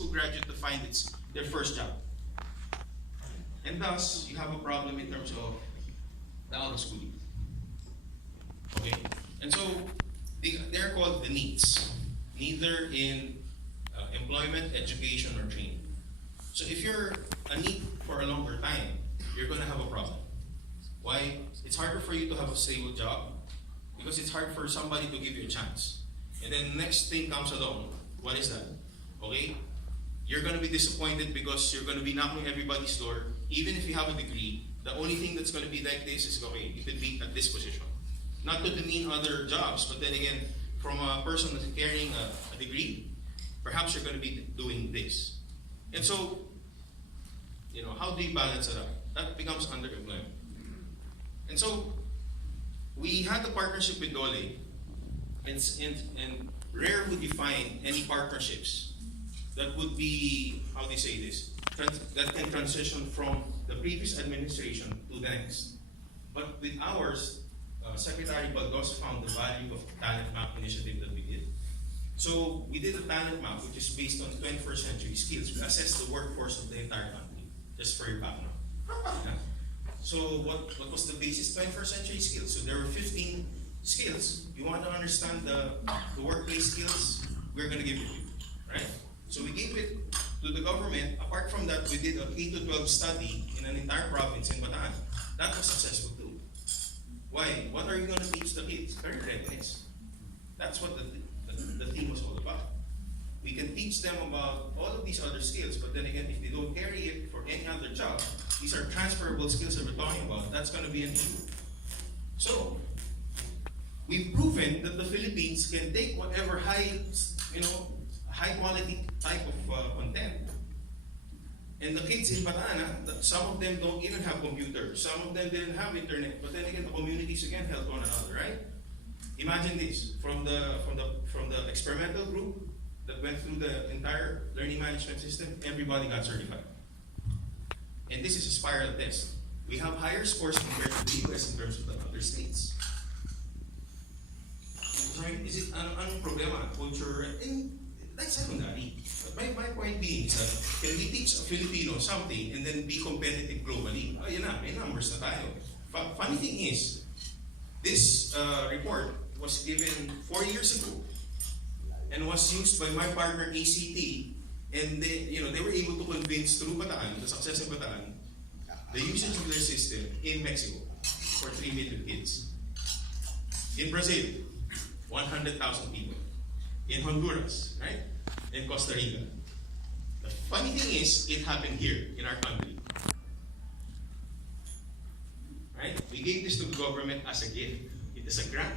school graduate to find it's their first job. And thus, you have a problem in terms of the out-of-school youth. Okay? And so, they're called the needs. Neither in employment, education, or training. So if you're a need for a longer time, you're going to have a problem. Why? It's harder for you to have a stable job because it's hard for somebody to give you a chance. And then next thing comes along. What is that? Okay? You're going to be disappointed because you're going to be knocking everybody's door. Even if you have a degree, the only thing that's going to be like this is, okay, you could be at this position. Not to demean other jobs, but then again, from a person that's carrying a degree, perhaps you're going to be doing this. And so, how do you balance it out? That becomes underemployment. And so, we had a partnership with Dole, and rare would you find any partnerships that would be, how do you say this, that can transition from the previous administration to the next. But with ours, Secretary Baldos found the value of the talent map initiative that we did. So we did a talent map which is based on 21st century skills. We assessed the workforce of the entire country, just for your background. Yeah. So what was the basis? 21st century skills. So there were 15 skills. You want to understand the workplace skills, we're going to give it to you, right? So we gave it to the government. Apart from that, we did a K-12 study in an entire province in Bataan. That was successful too. Why? What are you going to teach the kids? Career readiness. That's what the theme was all about. We can teach them about all of these other skills, but then again, if they don't carry it for any other job, these are transferable skills that we're talking about, that's going to be an issue. So, we've proven that the Philippines can take whatever high quality type of content. And the kids in Bataan, some of them don't even have computers, some of them didn't have internet, but then again, the communities again help one another, right? Imagine this, from the experimental group that went through the entire learning management system, everybody got certified. And this is a spiral test. We have higher scores compared to the US in terms of the other states. Right? Is it anong problema? Culture, and that's secondary. But my point being is that can we teach a Filipino something and then be competitive globally? Oh, yan na, may numbers na tayo. Funny thing is, this report was given 4 years ago and was used by my partner ACT, and they were able to convince through Bataan, the success of Bataan, the usage of their system in Mexico for 3 million kids. In Brazil, 100,000 people. In Honduras, right? In Costa Rica. The funny thing is, it happened here in our country. Right? We gave this to the government as a gift. It is a grant.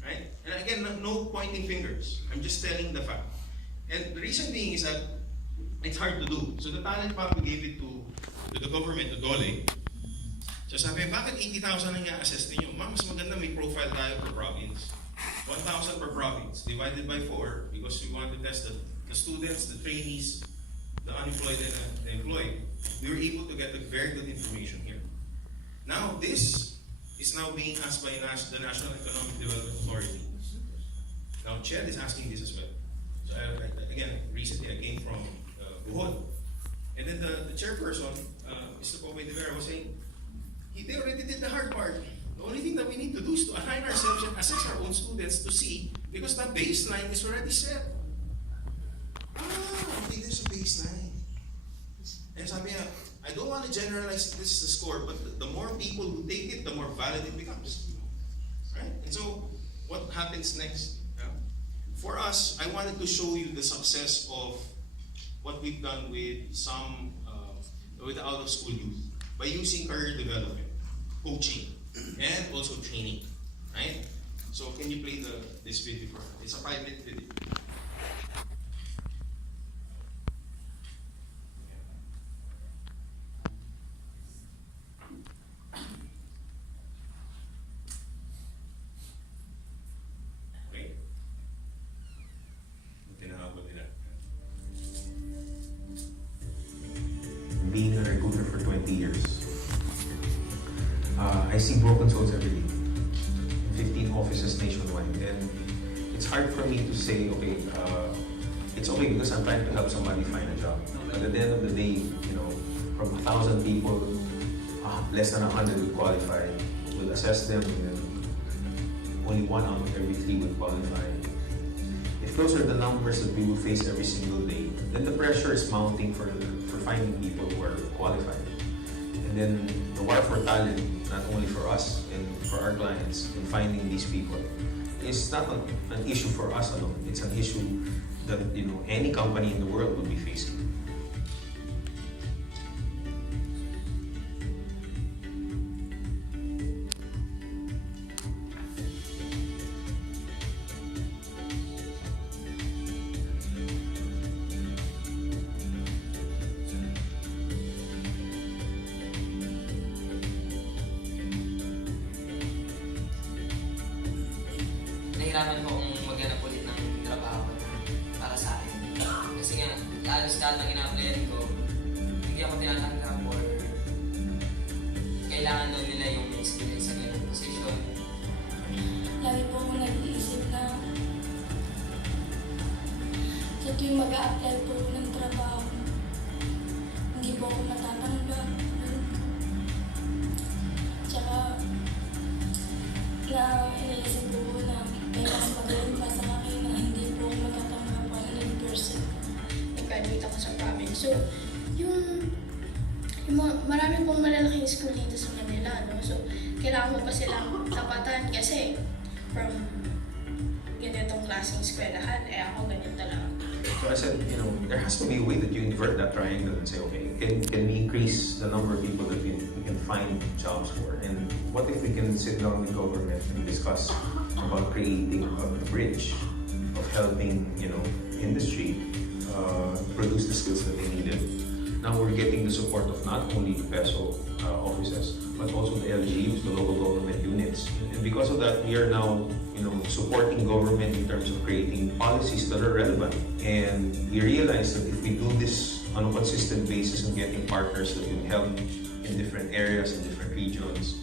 Right? And again, no pointing fingers. I'm just telling the fact. And the reason being is that it's hard to do. So the talent map, we gave it to the government, to Dole. So sabi, bakit 80,000 ang i-assess ninyo? Mas maganda may profile tayo per province. 1,000 per province, divided by 4, because we want to test the students, the trainees, the unemployed, and the employed. We were able to get a very good information here. Now, this is now being asked by the National Economic Development Authority. Now, Ched is asking this as well. So, again, recently I came from Bohol. And then the chairperson, Mr. Popoy de Vera, was saying, they already did the hard part. The only thing that we need to do is to align ourselves and assess our own students to see, because the baseline is already set. Okay, there's a baseline. And sabi niya, I don't want to generalize this is the score, but the more people who take it, the more valid it becomes. Right? And so, what happens next? For us, I wanted to show you the success of what we've done with with the out-of-school youth by using career development, coaching, and also training. Right? So, can you play this video for us? It's a 5-minute video. Being a recruiter for 20 years, I see broken souls every day. 15 offices nationwide, and it's hard for me to say, okay, it's okay because I'm trying to help somebody find a job. But at the end of the day, from 1,000 people, less than 100 will qualify. We'll assess them, and then only 1 out of every 3 will qualify. If those are the numbers that we will face every single day, then the pressure is mounting for finding people who are qualified. And then the war for talent, not only for us and for our clients in finding these people, is not an issue for us alone. It's an issue that any company in the world will be facing. Nahirapan po akong maghanap ulit ng trabaho para sa akin. Kasi nga, halos lahat ng ina-applyan ko, hindi ako tinatanggap or kailangan daw nila yung experience sa ganung posisyon. Lagi po ako nag-iisip na sa tuwing mag-a-apply po ako ng trabaho, hindi po ako matatanggap. Tsaka, iniisip ko po na may mas magaling pa sa akin na hindi po ako matatanggap 100%. Nag-graduate ako sa province. So, yung marami pong malalaking school dito sa Manila, no? So, kailangan mo pa silang tapatan kasi from ganitong klaseng eskwelahan, ako ganito lang. So I said, there has to be a way that you invert that triangle and say, okay, can we increase the number of people that we can find jobs for? And what if we can sit down with government and discuss about creating a bridge of helping, industry produce the skills that they needed? Now we're getting the support of not only the PESO offices, but also the LGUs, the local government units. And because of that, we are now, supporting government in terms of creating policies that are relevant. And we realize that if we do this on a consistent basis and getting partners that will help in different areas, in different regions,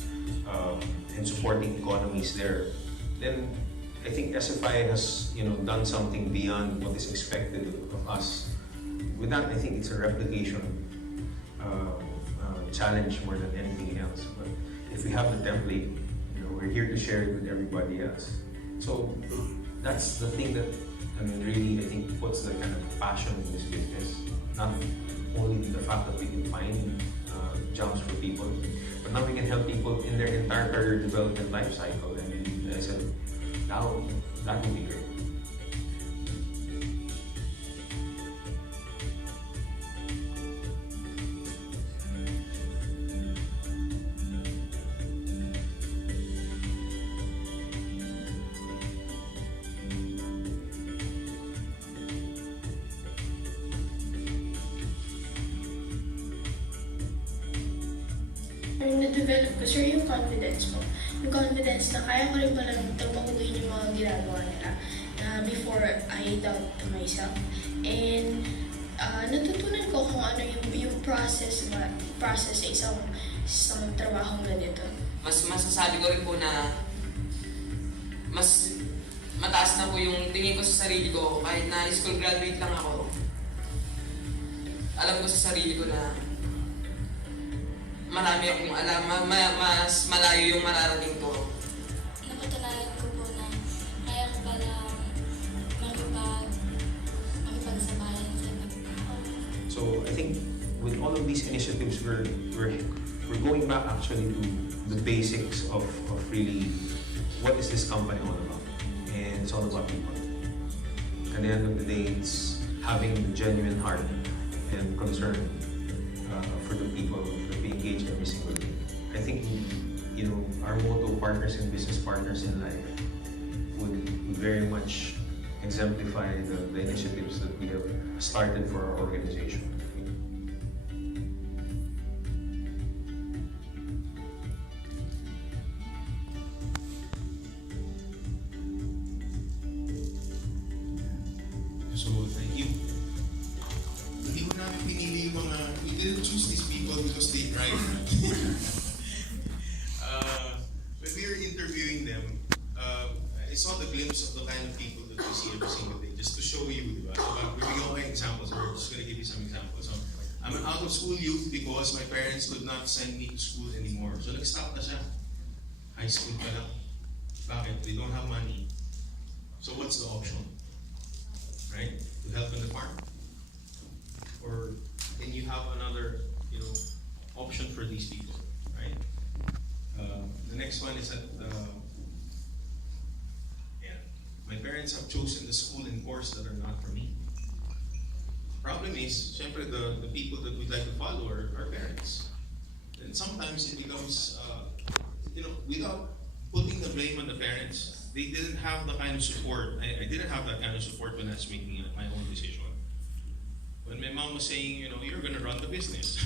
and supporting economies there, then I think SFI has, done something beyond what is expected of us. With that, I think it's a replication challenge more than anything else. But if we have the template, we're here to share it with everybody else. So that's the thing that really I think puts the kind of passion in this business. Not only the fact that we can find jobs for people, but now we can help people in their entire career development life cycle. And I said, now that would be great. Na-develop ko, sir, yung confidence ko. Yung confidence na kaya ko rin palang trabahuin yung mga ginagawa nila before I doubt to myself. And natutunan ko kung ano yung process sa isang trabahong ganito. Mas masasabi ko rin po na mas mataas na po yung tingin ko sa sarili ko kahit na school graduate lang ako. Alam ko sa sarili ko na marami akong alam, mas malayo yung mararating ko. Napatunayan ko po na kaya ko pala makipagsabayan sa ibang tao. So I think with all of these initiatives, we're going back actually to the basics of really what is this company all about, and it's all about people. At the end of the day, it's having a genuine heart and concern for the people that we engage every single day. I think our motto, partners and business partners in life, would very much exemplify the initiatives that we have started for our organization. So, thank you. Hindi mo namin pinili yung mga, we didn't choose these people because they tried. When we were interviewing them, I saw the glimpse of the kind of people that we see every single day, just to show show you, diba? So, bibigyan ko kayo examples. We're just gonna give you some examples. So, I'm an out-of-school youth because my parents could not send me to school anymore. So, nag-stop na siya. High school pa lang. Bakit? They don't have money. So, what's the option? Right? To help in the farm? Or can you have another, option for these people? Right? The next one is that my parents have chosen the school and course that are not for me. Problem is, syempre, the people that we'd like to follow are our parents. And sometimes it becomes, without putting the blame on the parents, they didn't have the kind of support. I didn't have that kind of support when I was making my own decision. When my mom was saying, you're going to run the business.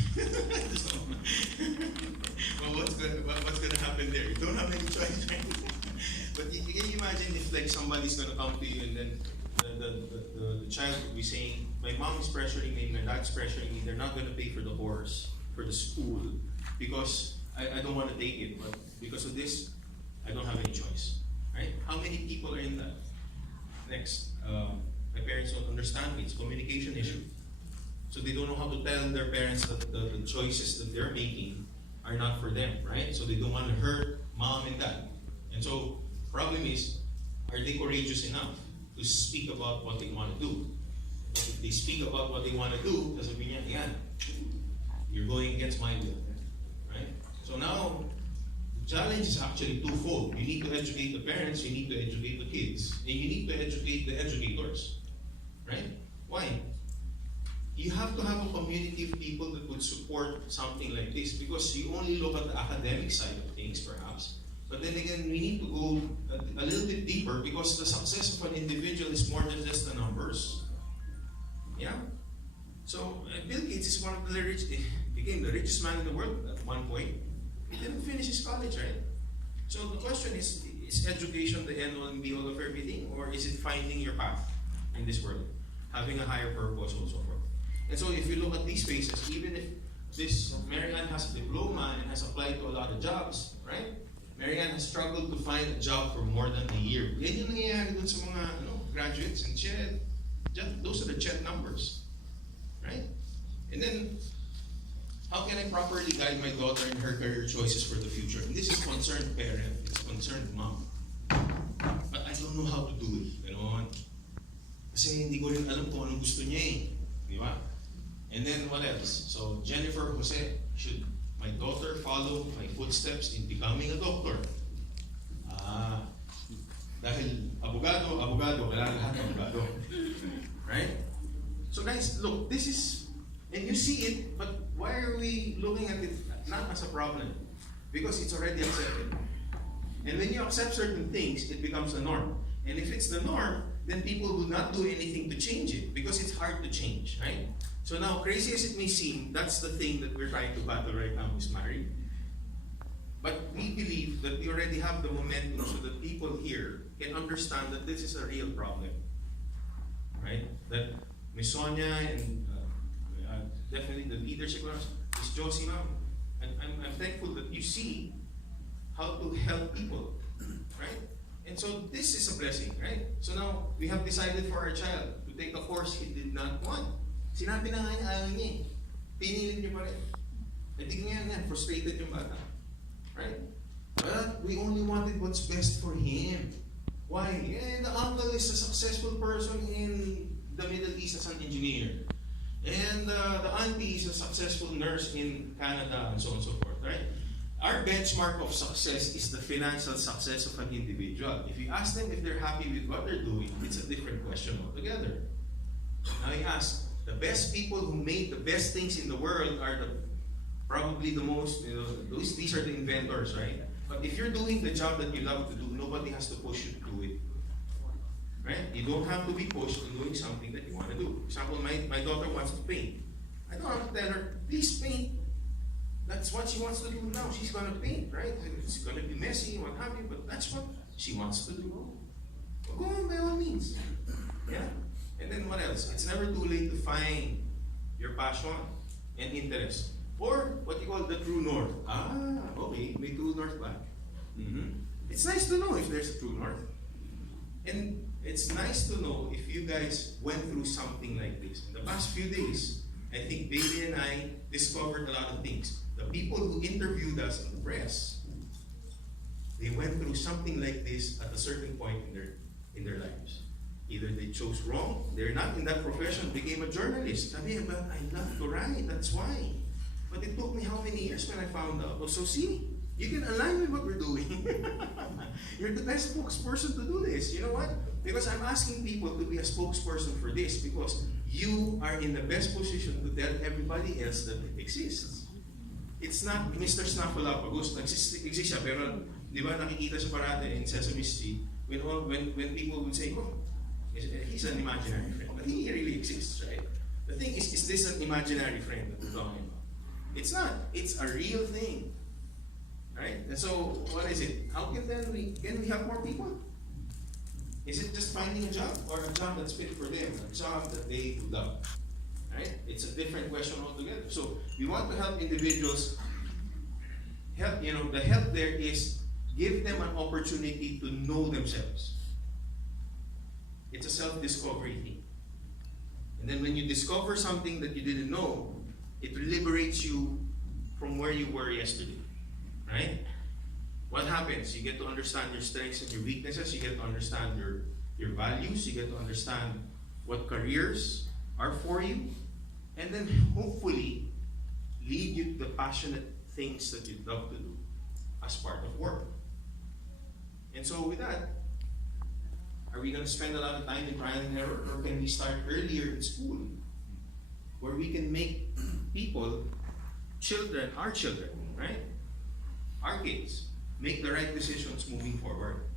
So, well, what's going to happen there? You don't have any choice, right? But can you imagine if like somebody's going to come to you and then the child would be saying, my mom is pressuring me, my dad's pressuring me, they're not going to pay for the course, for the school, because I don't want to take it, but because of this, I don't have any choice. Right? How many people are in that? Next, my parents don't understand me. It's a communication issue. So they don't know how to tell their parents that the choices that they're making are not for them, right? So they don't want to hurt mom and dad. And so, problem is, are they courageous enough to speak about what they want to do? If they speak about what they want to do, sasabihin niya, yan, you're going against my will, right? So now, the challenge is actually twofold. You need to educate the parents, you need to educate the kids, and you need to educate the educators, right? Why? You have to have a community of people that would support something like this, because you only look at the academic side of things, perhaps. But then again, we need to go a little bit deeper, because the success of an individual is more than just the numbers. Yeah? So, Bill Gates is one of the became the richest man in the world at one point. He didn't finish his college, right? So the question is education the end all and be all of everything, or is it finding your path in this world? Having a higher purpose and so forth. And so if you look at these spaces, even if this Marianne has a diploma and has applied to a lot of jobs, right? Marianne has struggled to find a job for more than a year. Yan yung nangyayari dun sa mga graduates and CHED. Those are the CHED numbers, right? And then, how can I properly guide my daughter in her career choices for the future? And this is concerned parent, it's concerned mom. But I don't know how to do it, Kasi hindi ko rin alam kung anong gusto niya eh. Di ba? And then what else? So, Jennifer Jose, should my daughter follow my footsteps in becoming a doctor? Dahil abogado, kailangan lahat abogado. Right? So guys, look, this is, and you see it, but why are we looking at it not as a problem? Because it's already accepted. And when you accept certain things, it becomes a norm. And if it's the norm, then people will not do anything to change it, because it's hard to change, right? So now, crazy as it may seem, that's the thing that we're trying to battle right now, who's married. But we believe that we already have the momentum so that people here can understand that this is a real problem, right? That Miss Sonia and definitely the leadership, Miss Josie, and I'm thankful that you see how to help people, right? And so this is a blessing, right? So now, we have decided for our child to take a course he did not want. Sinabi na nga niya, ayaw niya eh. Pinilit niyo pa rin. Hindi nga frustrated yung bata. Right? But we only wanted what's best for him. Why? The uncle is a successful person in the Middle East as an engineer. And the auntie is a successful nurse in Canada, and so on and so forth, right? Our benchmark of success is the financial success of an individual. If you ask them if they're happy with what they're doing, it's a different question altogether. Now you ask, the best people who made the best things in the world are probably the most, these are the inventors, right? But if you're doing the job that you love to do, nobody has to push you to do it. Right? You don't have to be pushed in doing something that you want to do. For example, my daughter wants to paint. I don't have to tell her, please paint. That's what she wants to do now. She's going to paint, right? It's going to be messy, what have you, but that's what she wants to do. Well, go on by all means. Yeah? And then what else? It's never too late to find your passion and interest. Or what you call the true north. Okay, may true north ba? It's nice to know if there's a true north. And it's nice to know if you guys went through something like this. In the past few days, I think Bailey and I discovered a lot of things. The people who interviewed us in the press, they went through something like this at a certain point in their lives. Either they chose wrong, they're not in that profession, became a journalist. Sabi, but I love to write, that's why. But it took me how many years when I found out? Oh, so see, you can align with what we're doing. You're the best spokesperson to do this. You know what? Because I'm asking people to be a spokesperson for this because you are in the best position to tell everybody else that it exists. It's not Mr. Snuffleupagus, exist siya, pero di ba nakikita siya parate in Sesame Street when people would say, oh, he's an imaginary friend, but he really exists, right? The thing is this an imaginary friend that we're talking about? It's not. It's a real thing, right? And so, what is it? How can we have more people? Is it just finding a job or a job that's fit for them, a job that they would love? Right? It's a different question altogether. So we want to help individuals. Help, the help there is give them an opportunity to know themselves. It's a self-discovery thing. And then when you discover something that you didn't know, it liberates you from where you were yesterday. Right? What happens? You get to understand your strengths and your weaknesses. You get to understand your values. You get to understand what careers are for you. And then hopefully lead you to the passionate things that you'd love to do as part of work. And so with that, are we going to spend a lot of time in trial and error, or can we start earlier in school where we can make people, children, our children, right? Our kids, make the right decisions moving forward.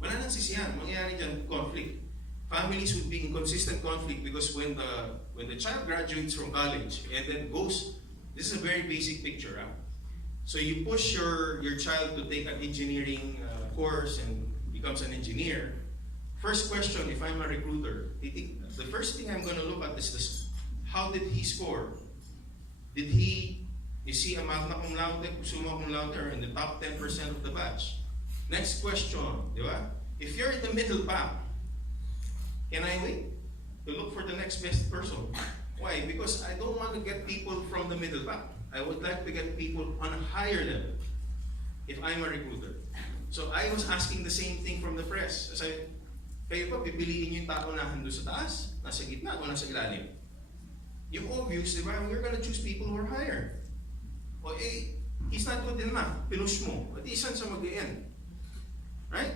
Wala nang sisiyan, mangyayari dyan, conflict. Families would be in consistent conflict because when the child graduates from college and then goes, this is a very basic picture. Huh? So you push your child to take an engineering course and becomes an engineer. First question, if I'm a recruiter, the first thing I'm going to look at is this: how did he score? Is he a magna cum laude, summa cum laude, or in the top 10% of the batch? Next question, di ba? If you're in the middle pack, can I wait to look for the next best person? Why? Because I don't want to get people from the middle pack. I would like to get people on a higher level if I'm a recruiter. So I was asking the same thing from the press. I said, kayo pa, pipiliin yung tao na hando sa taas, nasa gitna, o nasa ilalim? Yung obvious, di ba? We're gonna choose people who are higher. O he's not good enough. Pinush mo. At isan sa mag-end. Right?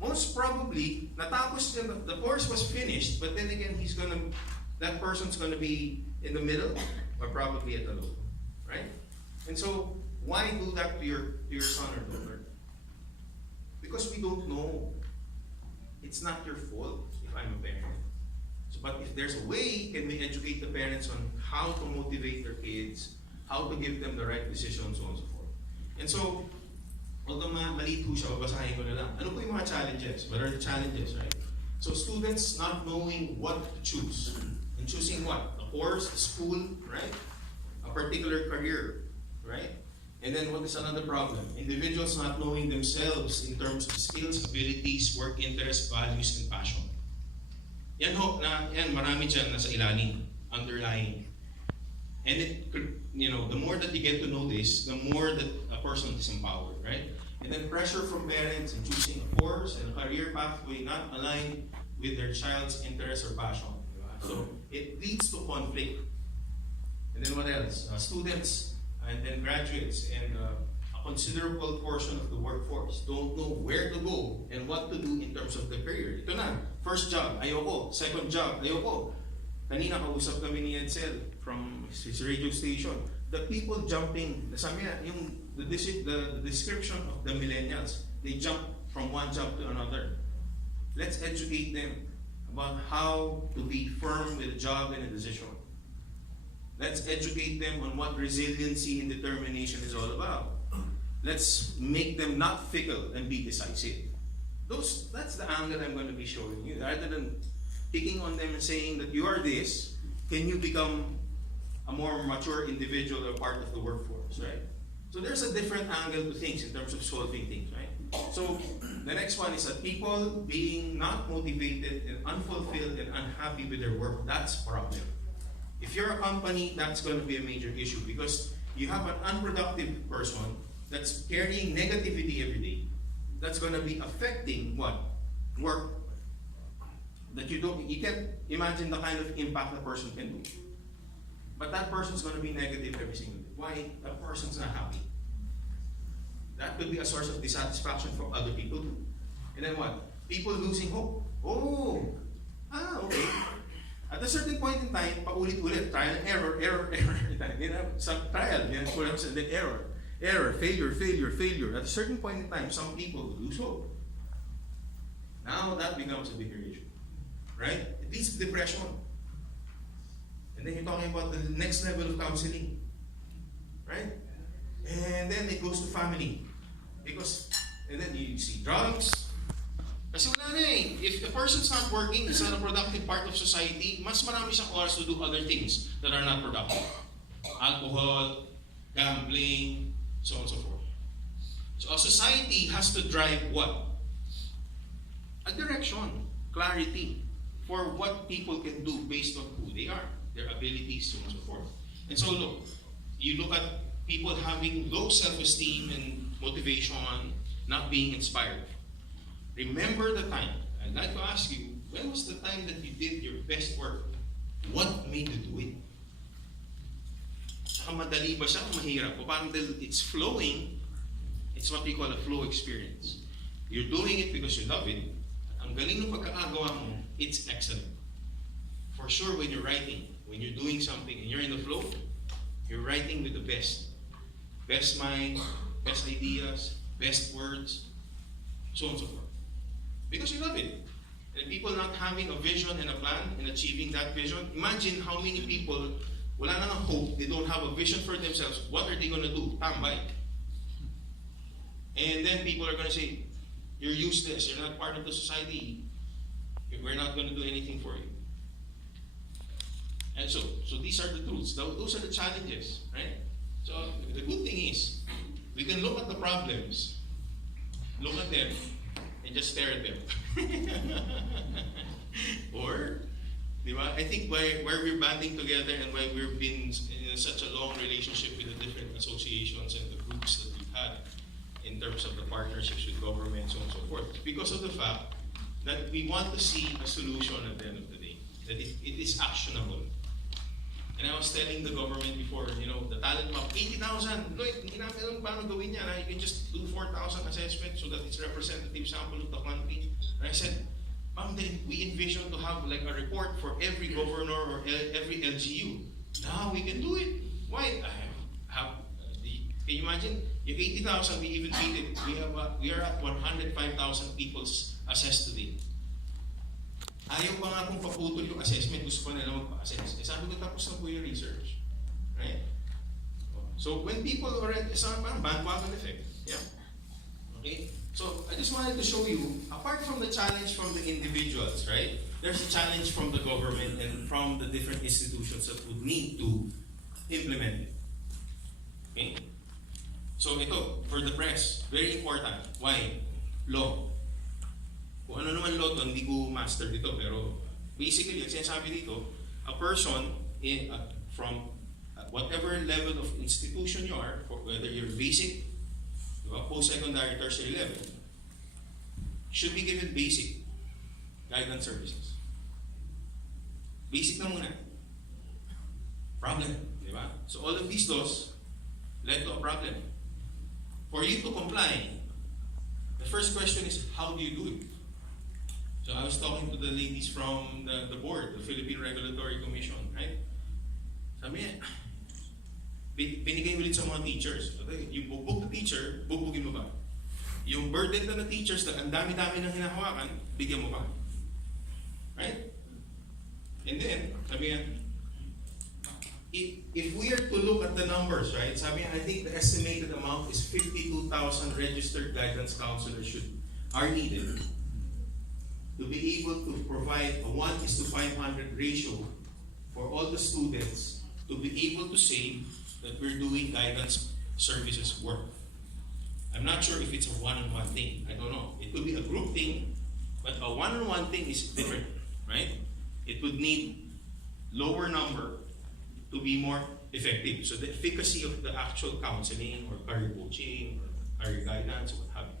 Most probably, natapos the course was finished, but then again, that person's gonna be in the middle, or probably at the low. Right? And so, why do that to your son or daughter? Because we don't know. It's not your fault if I'm a parent. So, but if there's a way, can we educate the parents on how to motivate their kids, how to give them the right decisions, so on and so forth. And so, although maliit po siya, babasahin ko na lang. Ano po yung mga challenges? What are the challenges, right? So students not knowing what to choose. And choosing what? A course, a school, right? A particular career, right? And then what is another problem? Individuals not knowing themselves in terms of skills, abilities, work interests, values, and passion. Yan ho, marami dyan nasa ilalim, underlying. And the more that you get to know this, the more that a person is empowered, right? And then pressure from parents in choosing a course and a career pathway not aligned with their child's interest or passion. So it leads to conflict. And then what else? Students and then graduates and a considerable portion of the workforce don't know where to go and what to do in terms of the career. Ito na, first job, ayoko. Second job, ayoko. Kanina kausap kami ni Edsel from his radio station. The people jumping, sabi niya, the description of the millennials, they jump from one job to another. Let's educate them about how to be firm with a job and a decision. Let's educate them on what resiliency and determination is all about. Let's make them not fickle and be decisive. That's the angle I'm going to be showing you. Rather than picking on them and saying that you are this, can you become a more mature individual or part of the workforce, right? So there's a different angle to things in terms of solving things, right? So the next one is that people being not motivated and unfulfilled and unhappy with their work, that's a problem. If you're a company, that's going to be a major issue because you have an unproductive person that's carrying negativity every day. That's going to be affecting what? Work. That you can't imagine the kind of impact the person can do. But that person's going to be negative every single day. Why? That person's not happy. That could be a source of dissatisfaction for other people too. And then what? People losing hope. Oh, okay. At a certain point in time, paulit-ulit, trial and error. You know, some trial, then error, failure. At a certain point in time, some people lose hope. Now that becomes a bigger issue, right? It leads to depression. And then you're talking about the next level of counseling, right? And then it goes to family. And then you see drugs. Kasi wala na eh. If the person's not working, it's not a productive part of society, mas marami siyang oras to do other things that are not productive. Alcohol, gambling, so on and so forth. So a society has to drive what? A direction, clarity, for what people can do based on who they are, their abilities, so on and so forth. And so look, you look at people having low self-esteem and motivation, not being inspired. Remember the time. I'd like to ask you, when was the time that you did your best work? What made you do it? Saka madali ba siya o mahirap? O parang it's flowing, it's what we call a flow experience. You're doing it because you love it. Ang galing ng pagkakagawa mo, it's excellent. For sure when you're writing, when you're doing something and you're in the flow, you're writing with the best. Best mind, best ideas, best words, so on and so forth. Because you love it. And people not having a vision and a plan and achieving that vision, imagine how many people, wala na ng hope, they don't have a vision for themselves. What are they going to do? Tambay. And then people are going to say, you're useless, you're not part of the society, we're not going to do anything for you. And so these are the truths. Those are the challenges, right? So the good thing is, we can look at the problems, look at them, and just stare at them. Or, I think where we're banding together and why we've been in such a long relationship with the different associations and the groups that we've had in terms of the partnerships with government, so on and so forth, because of the fact that we want to see a solution at the end of the day, that it is actionable. And I was telling the government before, the talent map, 80,000. Lloyd, hindi namin alam paano gawin yan. You can just do 4,000 assessments so that it's representative sample of the country. And I said, ma'am, then we envision to have like a report for every governor or every LGU. Now we can do it. Why? Can you imagine? Yung 80,000, we even beat it. We are at 105,000 people assessed today. Ayaw pa nga kung paputol yung assessment, gusto pa nila magpa-assess. Sabi ko, tapos na po yung research. Right? So when people already, parang bandwagon effect. Yeah? Okay? So I just wanted to show you, apart from the challenge from the individuals, right? There's a challenge from the government and from the different institutions that would need to implement it. Okay? So ito, for the press, very important. Why? Law. Kung ano naman law to, hindi ko master dito, pero basically, ang sinasabi dito, a person from whatever level of institution you are, whether you're basic, post-secondary, tertiary level, should be given basic guidance services. Basic na muna. Problem, di ba? So all of these laws led to a problem. For you to comply, the first question is, how do you do it? So I was talking to the ladies from the board, the Philippine Regulatory Commission, right? Sabi niya, binigay ulit sa mga teachers. Okay, yung bugbog na teacher, bugbogin mo ba? Yung burden na teachers na ang dami-dami nang hinahawakan, bigyan mo ba? Right? And then, sabi niya, if we are to look at the numbers, right? Sabi niya, I think the estimated amount is 52,000 registered guidance counselors are needed to be able to provide a 1:500 ratio for all the students to be able to say that we're doing guidance services work. I'm not sure if it's a one-on-one thing. I don't know. It could be a group thing, but a one-on-one thing is different, right? It would need lower number to be more effective. So the efficacy of the actual counseling or career coaching or career guidance or what have you.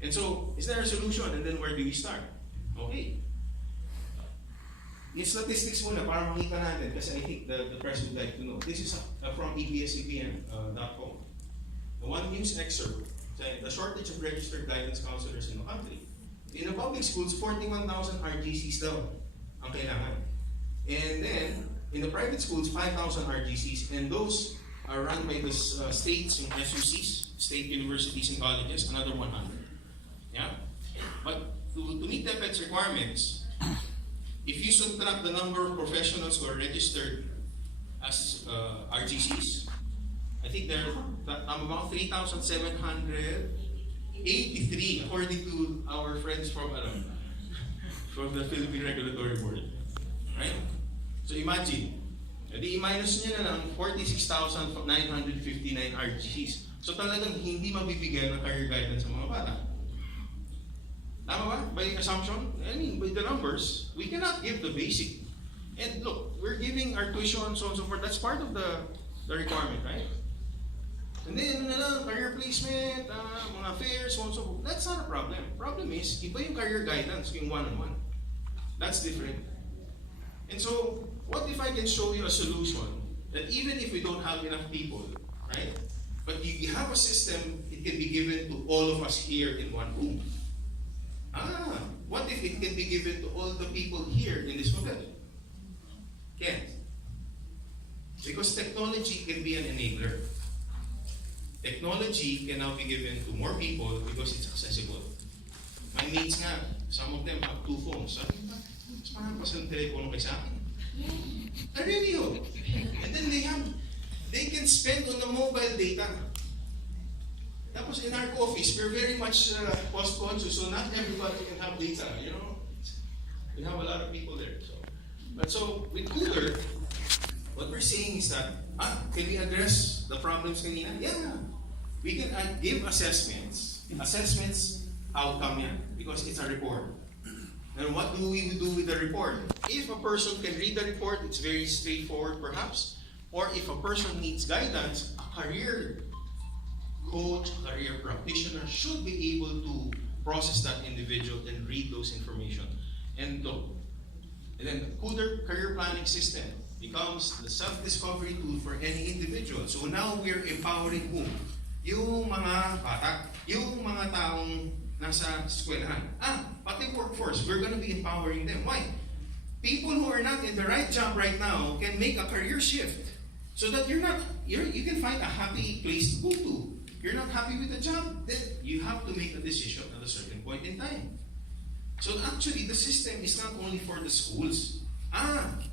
And so, is there a solution? And then where do we start? Okay. Yung statistics muna para makita natin kasi I think the press would like to know. This is from ebscpn.com. The one news excerpt saying the shortage of registered guidance counselors in the country. In the public schools, 41,000 RGCs daw ang kailangan. And then, in the private schools, 5,000 RGCs. And those are run by the states and SUCs, state universities and colleges, another 100. Yeah? But to meet the EPED's requirements, if you subtract the number of professionals who are registered as RGCs, I think I'm about 3,783 according to our friends from the Philippine Regulatory Board. Right? So imagine, i-minus nyo na lang 46,959 RGCs. So talagang hindi mabibigyan ng career guidance sa mga bata. Tama ba? By assumption? I mean, by the numbers, we cannot give the basic. And look, we're giving our tuition, so on and so forth. That's part of the requirement, right? And then, career placement, mga fairs, so on and so forth. That's not a problem. Problem is, iba yung career guidance, yung one-on-one. That's different. And so, what if I can show you a solution that even if we don't have enough people, right? But you have a system, it can be given to all of us here in one room. What if it can be given to all the people here in this hotel? Can't. Because technology can be an enabler. Technology can now be given to more people because it's accessible. My mates nga, some of them have 2 phones. Sabi ba, mas parang pa sa telepono kay sa akin. I really hope. And then they can spend on the mobile data. Tapos in our office, we're very much cost-conscious, so not everybody can have data, you know? We have a lot of people there. So with Kuder, what we're saying is that, can we address the problems kanina? Yeah. We can give assessments. Assessments, outcome yan, because it's a report. And what do we do with the report? If a person can read the report, it's very straightforward perhaps. Or if a person needs guidance, a career coach, career practitioner should be able to process that individual and read those information. And then the Kuder career planning system becomes the self-discovery tool for any individual. So now we're empowering whom? Yung mga bata, yung mga taong nasa eskwelahan. Pati workforce, we're gonna be empowering them. Why? People who are not in the right job right now can make a career shift so that you can find a happy place to go to. You're not happy with the job, then you have to make a decision at a certain point in time. So actually, the system is not only for the schools.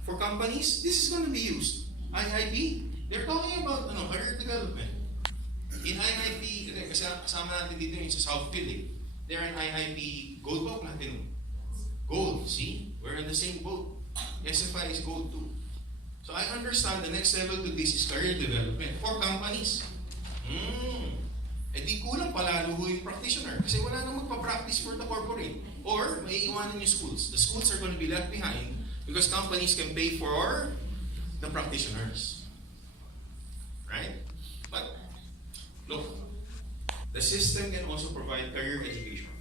For companies, this is going to be used. IIP, they're talking about career development. In IIP, kasama natin dito yung sa Southfield, they're an IIP Gold ba Platinum? Gold, see? We're in the same boat. SFI is Gold too. So I understand the next level to this is career development for companies. Di kulang palalo yung practitioner kasi wala nang magpa-practice for the corporate. Or may iwanan yung schools. The schools are going to be left behind because companies can pay for the practitioners. Right? But look, the system can also provide career education.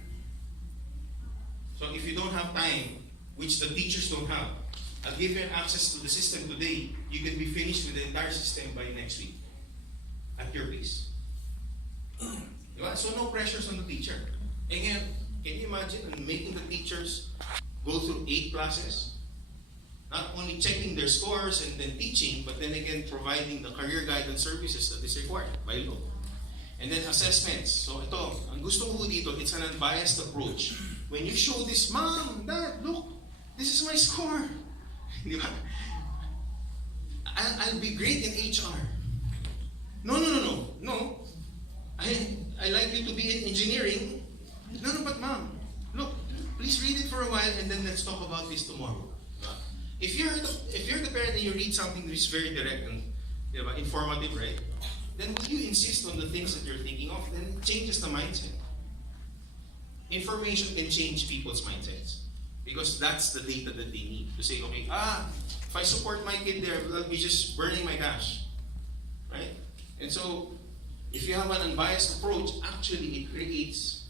So if you don't have time, which the teachers don't have, I'll give you access to the system today. You can be finished with the entire system by next week at your pace. Diba? So no pressures on the teacher. Again, can you imagine making the teachers go through 8 classes? Not only checking their scores and then teaching, but then again providing the career guidance services that is required by law. And then assessments. So ito, ang gusto ko dito, it's an unbiased approach. When you show this, Mom, Dad, look, this is my score. Di ba? I'll be great in HR. No. I like you to be in engineering. No, but Mom, look, please read it for a while and then let's talk about this tomorrow. If you're the parent and you read something that is very direct and informative, right? then will you insist on the things that you're thinking of? Then it changes the mindset. Information can change people's mindsets because that's the data that they need to say, okay, if I support my kid there, I'll be just burning my cash, right? And so, if you have an unbiased approach, actually it creates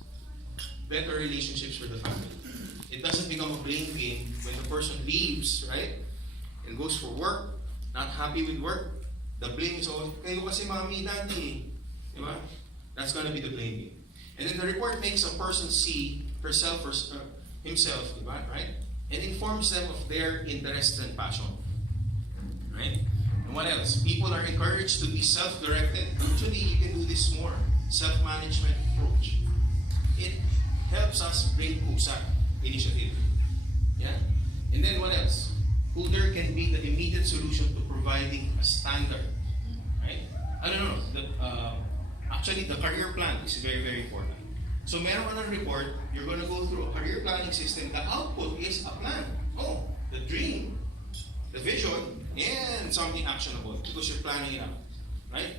better relationships with the family. It doesn't become a blame game when the person leaves, right? And goes for work, not happy with work. The blame is all, kayo kasi mami, daddy. Diba? That's gonna be the blame game. And then the report makes a person see herself or himself, diba? Right? And informs them of their interests and passion. Right? And what else? People are encouraged to be self-directed. Actually, you can do this more. Self-management approach. It helps us bring Kusa initiative. Yeah? And then what else? Kuder can be the immediate solution to providing a standard. Right? I don't know. Actually, the career plan is very, very important. So meron ka ng report, you're going to go through a career planning system. The output is a plan. Oh, the dream, the vision, and something actionable because you're planning it out. Right?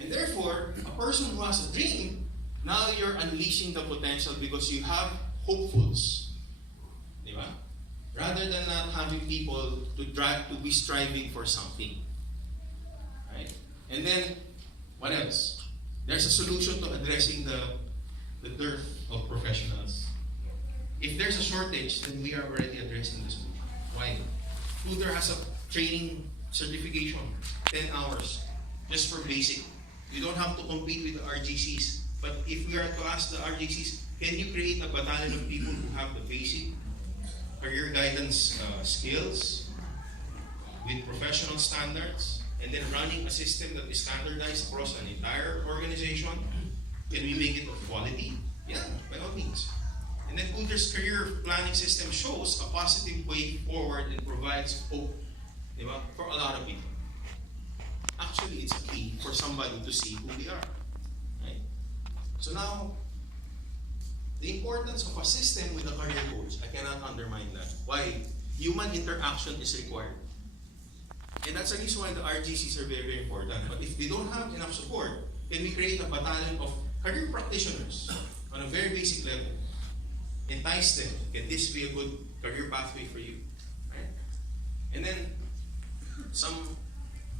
And therefore, a person who has a dream, now you're unleashing the potential because you have hopefuls. Diba? Rather than not having people to be striving for something. Right? And then, what else? There's a solution to addressing the dearth of professionals. If there's a shortage, then we are already addressing the solution. Why? Kuder has a training certification, 10 hours, just for basic. You don't have to compete with the RGCs. But if we are to ask the RGCs, can you create a battalion of people who have the basic career guidance skills with professional standards, and then running a system that is standardized across an entire organization? Can we make it of quality? Yeah, by all means. And then Kuder's career planning system shows a positive way forward and provides hope, diba, for a lot of people. Actually, it's a key for somebody to see who they are. Right? So now, the importance of a system with a career coach, I cannot undermine that. Why? Human interaction is required. And that's the reason why the RGCs are very, very important. But if they don't have enough support, then we create a battalion of career practitioners on a very basic level. Entice them. Can this be a good career pathway for you? Right? And then,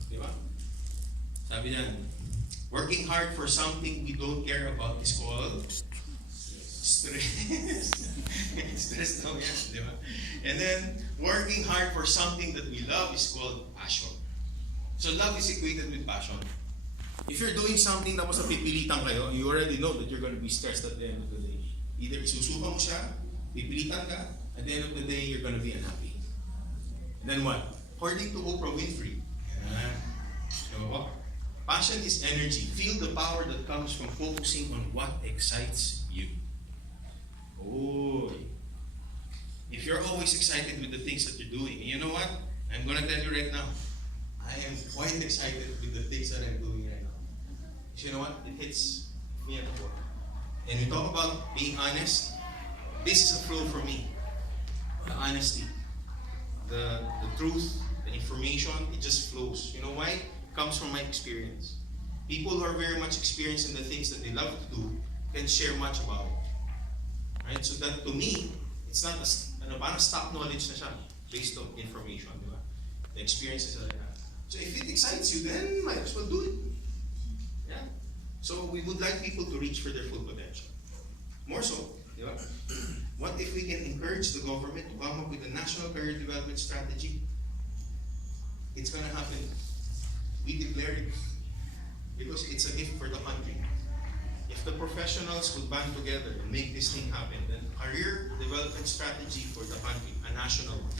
di ba? Sabi niyan, working hard for something we don't care about is called stress. Stress daw yan, di ba? And then, working hard for something that we love is called passion. So love is equated with passion. If you're doing something tapos napipilitan kayo, you already know that you're going to be stressed at the end of the day. Either isusuka mo siya, pipilitan ka, at the end of the day, you're going to be unhappy. And then what? According to Oprah Winfrey, passion is energy. Feel the power that comes from focusing on what excites you. Oh, if you're always excited with the things that you're doing, and you know what? I'm going to tell you right now, I am quite excited with the things that I'm doing right now. Because you know what? It hits me at the core. And we talk about being honest. This is a flow for me. The honesty, the truth, the information, it just flows. You know why? It comes from my experience. People who are very much experienced in the things that they love to do can share much about it. Right? So that to me, it's not parang stock knowledge na siya based on information, di ba? The experiences that I have. So if it excites you, then might as well do it. Yeah? So we would like people to reach for their full potential. More so, di ba? What if we can encourage the government to come up with a national career development strategy? It's gonna happen. We declare it. Because it's a gift for the country. If the professionals could band together and make this thing happen, then career development strategy for the country, a national one.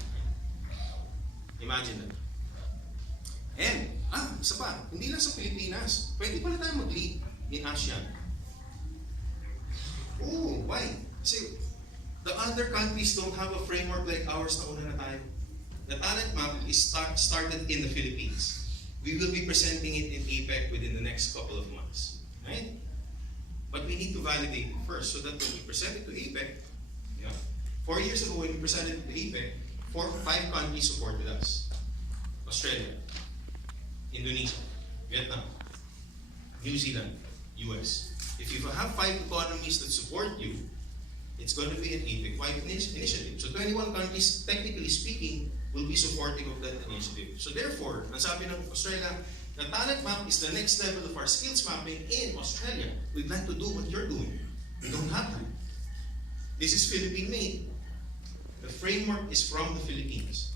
Imagine that. And, isa pa, hindi lang sa Pilipinas, pwede pala tayo mag-lead in ASEAN. Oh, why? Kasi the other countries don't have a framework like ours na una na tayo. The talent map is started in the Philippines. We will be presenting it in APEC within the next couple of months. Right? But we need to validate it first so that when we present it to APEC, 4 years ago when we presented it to APEC, 5 countries supported us. Australia, Indonesia, Vietnam, New Zealand, US. If you have 5 economies that support you, it's going to be an APEC 5 initiative. So 21 countries, technically speaking, will be supporting of that initiative. So therefore, nasabi ng Australia, the talent map is the next level of our skills mapping in Australia. We'd like to do what you're doing. We don't have to. This is Philippine made. The framework is from the Philippines.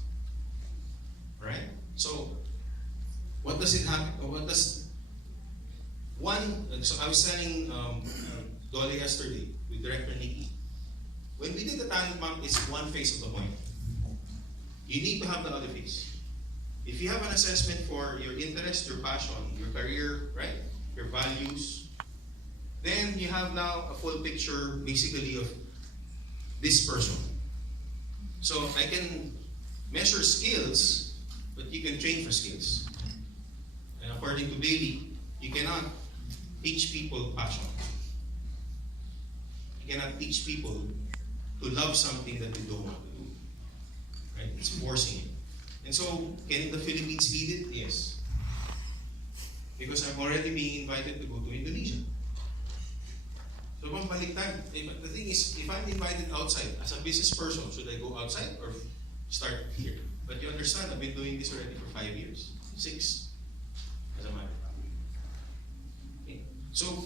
Right? So, what does it happen? What does one? So I was telling Dole yesterday with Director Nikki. When we did the talent map, it's one face of the coin. You need to have the other face. If you have an assessment for your interest, your passion, your career, right, your values, then you have now a full picture, basically, of this person. So I can measure skills, but you can train for skills. And according to Bailey, you cannot teach people passion. You cannot teach people to love something that they don't want to do. Right? It's forcing it. And so, can the Philippines lead it? Yes. Because I'm already being invited to go to Indonesia. So, baliktad. But the thing is, if I'm invited outside, as a business person, should I go outside or start here? But you understand, I've been doing this already for 5 years. 6, as a matter of fact. Okay. So,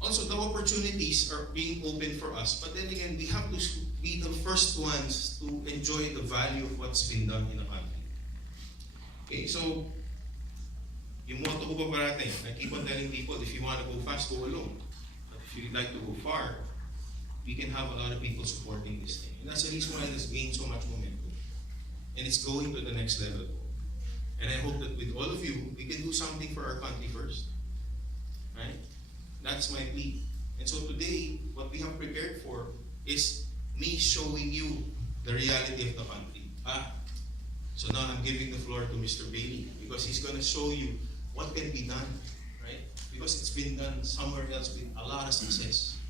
also the opportunities are being open for us. But then again, we have to be the first ones to enjoy the value of what's been done in the country. Okay, so, yung motto ko pa parating, I keep on telling people, if you want to go fast, go alone. But if you'd like to go far, we can have a lot of people supporting this thing. And that's the reason why this gained so much momentum. And it's going to the next level. And I hope that with all of you, we can do something for our country first. Right? That's my plea. And so today, what we have prepared for is me showing you the reality of the country. So now I'm giving the floor to Mr. Bailey because he's going to show you what can be done, right? Because it's been done somewhere else with a lot of success,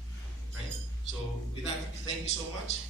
right? So with that, thank you so much.